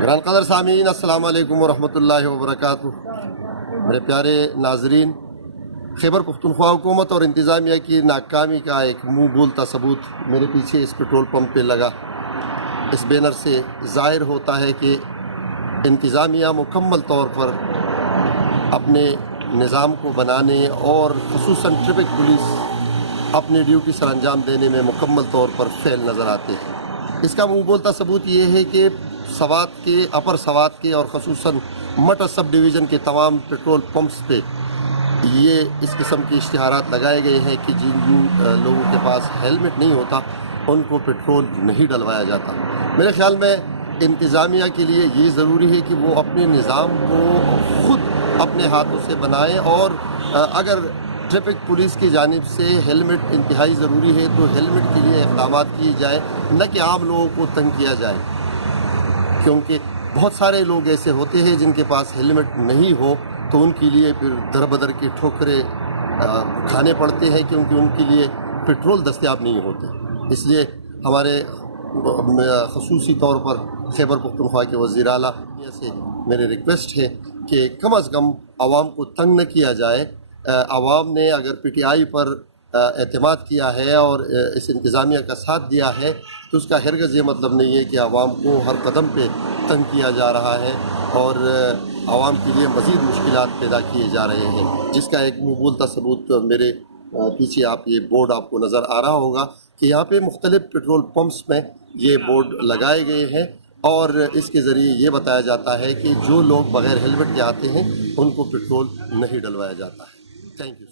گران قدر سامعین، السلام علیکم ورحمۃ اللہ وبرکاتہ۔ میرے پیارے ناظرین، خیبر پختونخوا حکومت اور انتظامیہ کی ناکامی کا ایک منہ بولتا ثبوت میرے پیچھے اس پیٹرول پمپ پہ لگا اس بینر سے ظاہر ہوتا ہے کہ انتظامیہ مکمل طور پر اپنے نظام کو بنانے اور خصوصاً ٹریفک پولیس اپنی ڈیوٹی سر انجام دینے میں مکمل طور پر فیل نظر آتے ہیں۔ اس کا منہ بولتا ثبوت یہ ہے کہ سوات کے، اپر سوات کے اور خصوصاً مٹا سب ڈویژن کے تمام پیٹرول پمپس پہ یہ اس قسم کے اشتہارات لگائے گئے ہیں کہ جن لوگوں کے پاس ہیلمٹ نہیں ہوتا ان کو پیٹرول نہیں ڈلوایا جاتا۔ میرے خیال میں انتظامیہ کے لیے یہ ضروری ہے کہ وہ اپنے نظام کو خود اپنے ہاتھوں سے بنائیں، اور اگر ٹریفک پولیس کی جانب سے ہیلمٹ انتہائی ضروری ہے تو ہیلمٹ کے لیے اقدامات کیے جائیں، نہ کہ عام لوگوں کو تنگ کیا جائے، کیونکہ بہت سارے لوگ ایسے ہوتے ہیں جن کے پاس ہیلمٹ نہیں ہو تو ان کے لیے پھر در بدر کے ٹھوکریں کھانے پڑتے ہیں، کیونکہ ان کے لیے پیٹرول دستیاب نہیں ہوتے۔ اس لیے ہمارے خصوصی طور پر خیبر پختونخوا کے وزیر اعلیٰ سے میرے ریکویسٹ ہے کہ کم از کم عوام کو تنگ نہ کیا جائے۔ عوام نے اگر پی ٹی آئی پر اعتماد کیا ہے اور اس انتظامیہ کا ساتھ دیا ہے تو اس کا ہرگز یہ مطلب نہیں ہے کہ عوام کو ہر قدم پہ تنگ کیا جا رہا ہے اور عوام کے لیے مزید مشکلات پیدا کیے جا رہے ہیں، جس کا ایک منہ بولتا ثبوت میرے پیچھے آپ یہ بورڈ آپ کو نظر آ رہا ہوگا کہ یہاں پہ مختلف پیٹرول پمپس میں یہ بورڈ لگائے گئے ہیں، اور اس کے ذریعے یہ بتایا جاتا ہے کہ جو لوگ بغیر ہیلمٹ کے آتے ہیں ان کو پیٹرول نہیں ڈلوایا جاتا ہے۔ Thank you.